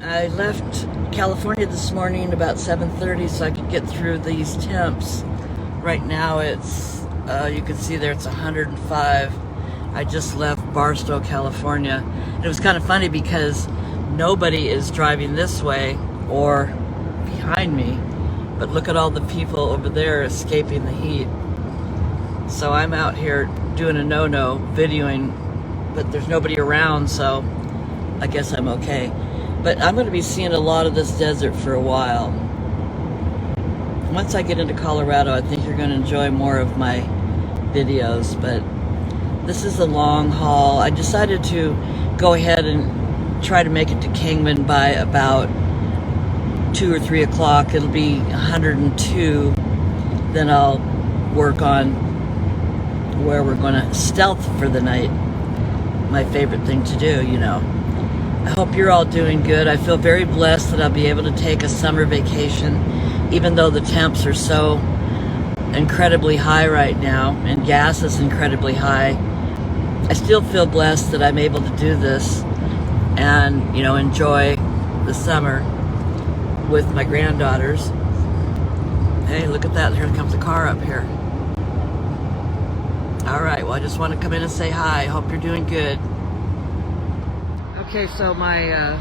I left California this morning about 7:30 so I could get through these temps. Right now it's, you can see there it's 105. I just left Barstow, California. And it was kind of funny because nobody is driving this way or behind me, but look at all the people over there escaping the heat. So I'm out here doing a no-no, videoing, but there's nobody around, so I guess I'm okay. But I'm going to be seeing a lot of this desert for a while. Once I get into Colorado, I think you're going to enjoy more of my videos, but this is a long haul. I decided to go ahead and try to make it to Kingman by about 2 or 3 o'clock. It'll be 102. Then I'll work on where we're going to stealth for the night. My favorite thing to do, you know. I hope you're all doing good. I feel very blessed that I'll be able to take a summer vacation, even though the temps are so incredibly high right now and gas is incredibly high. I still feel blessed that I'm able to do this and, you know, enjoy the summer with my granddaughters. Hey, look at that. Here comes the car up here. All right, well, I just want to come in and say hi. Hope you're doing good. Okay, so my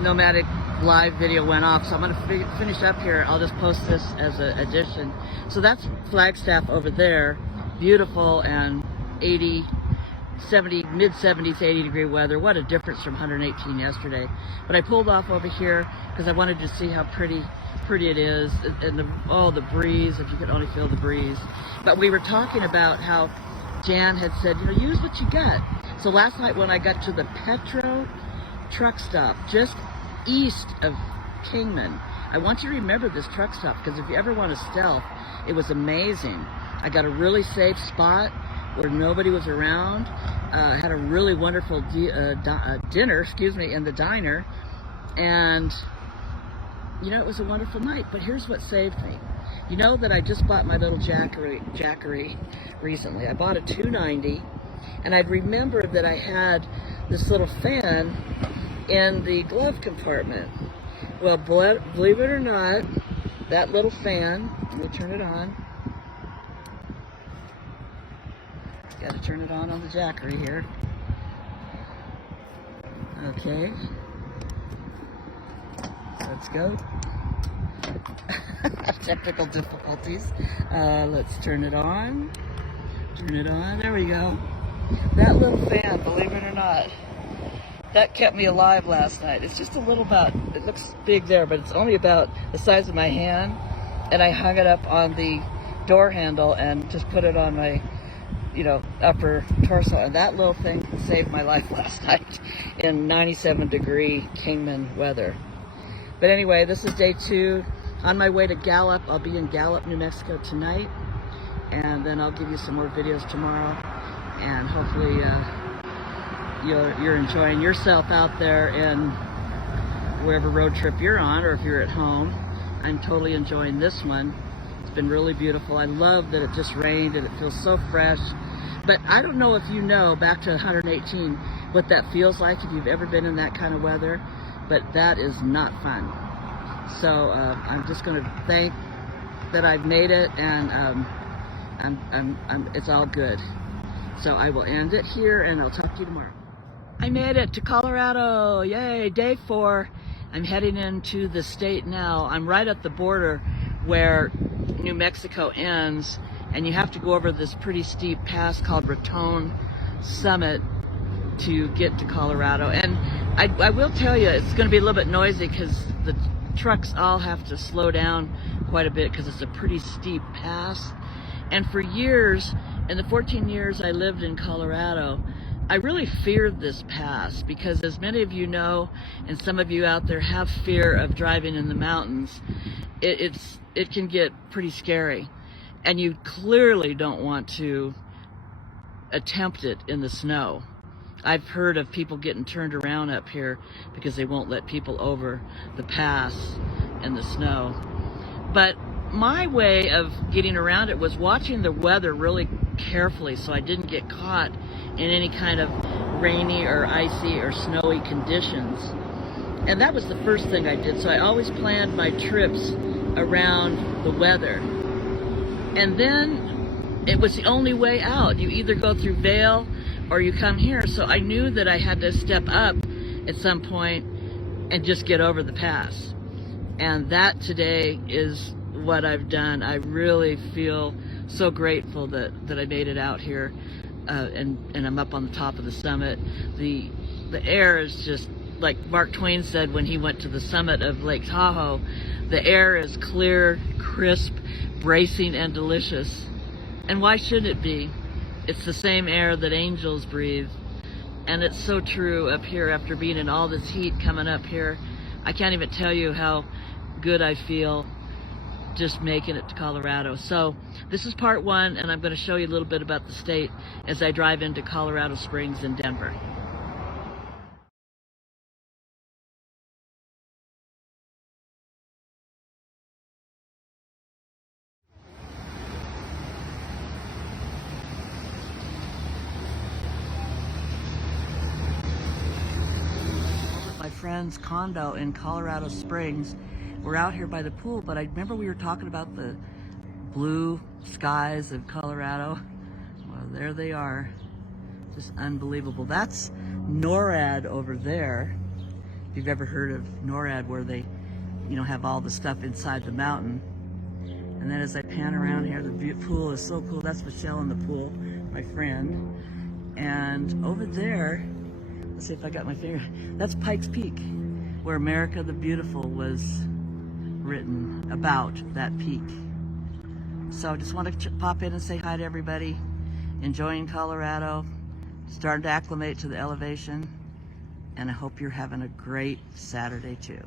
nomadic live video went off, so I'm going to finish up here. I'll just post this as an addition. So that's Flagstaff over there. Beautiful and 80, 70, mid-70s, 80-degree weather. What a difference from 118 yesterday. But I pulled off over here because I wanted to see how pretty it is, and the breeze, if you could only feel the breeze. But we were talking about how Jan had said, you know, use what you got. So last night when I got to the Petro truck stop, just east of Kingman, I want you to remember this truck stop because if you ever want to stealth, it was amazing. I got a really safe spot where nobody was around. I had a really wonderful dinner, in the diner, and you know, it was a wonderful night. But here's what saved me. You know that I just bought my little Jackery recently. I bought a 290, and I'd remembered that I had this little fan in the glove compartment. Well, believe it or not, that little fan, let me turn it on. Got to turn it on the Jackery here. Okay. Let's go. Technical difficulties. Let's turn it on. Turn it on. There we go. That little fan, believe it or not, that kept me alive last night. It's just a little it looks big there, but it's only about the size of my hand. And I hung it up on the door handle and just put it on my, you know, upper torso. And that little thing saved my life last night in 97-degree Kingman weather. But anyway, this is day 2. On my way to Gallup. I'll be in Gallup, New Mexico tonight. And then I'll give you some more videos tomorrow. And hopefully you're enjoying yourself out there in wherever road trip you're on, or if you're at home. I'm totally enjoying this one. It's been really beautiful. I love that it just rained and it feels so fresh. But I don't know if you know, back to 118, what that feels like if you've ever been in that kind of weather. But that is not fun. So I'm just going to thank that I've made it, and it's all good. So I will end it here, and I'll talk to you tomorrow. I made it to Colorado. Yay, day 4. I'm heading into the state now. I'm right at the border where New Mexico ends, and you have to go over this pretty steep pass called Raton Summit to get to Colorado. And I will tell you, it's going to be a little bit noisy because the trucks all have to slow down quite a bit because it's a pretty steep pass. And for years, in the 14 years I lived in Colorado, I really feared this pass because, as many of you know, and some of you out there have fear of driving in the mountains, it can get pretty scary. And you clearly don't want to attempt it in the snow. I've heard of people getting turned around up here because they won't let people over the pass in the snow. But my way of getting around it was watching the weather really carefully so I didn't get caught in any kind of rainy or icy or snowy conditions. And that was the first thing I did. So I always planned my trips around the weather. And then it was the only way out. You either go through Vail or you come here. So I knew that I had to step up at some point and just get over the pass. And that today is what I've done. I really feel so grateful that I made it out here, and I'm up on the top of the summit. The air is just, like Mark Twain said when he went to the summit of Lake Tahoe, the air is clear, crisp, bracing, and delicious. And why shouldn't it be? It's the same air that angels breathe. And it's so true up here after being in all this heat coming up here. I can't even tell you how good I feel just making it to Colorado. So this is part one, and I'm going to show you a little bit about the state as I drive into Colorado Springs and Denver. My friend's condo in Colorado Springs. We're out here by the pool, but I remember we were talking about the blue skies of Colorado. Well, there they are. Just unbelievable. That's NORAD over there. If you've ever heard of NORAD, where they, have all the stuff inside the mountain. And then as I pan around here, the pool is so cool. That's Michelle in the pool, my friend. And over there, let's see if I got my finger. That's Pikes Peak, where America the Beautiful was written about, that peak. So I just want to pop in and say hi to everybody. Enjoying Colorado, starting to acclimate to the elevation, and I hope you're having a great Saturday too.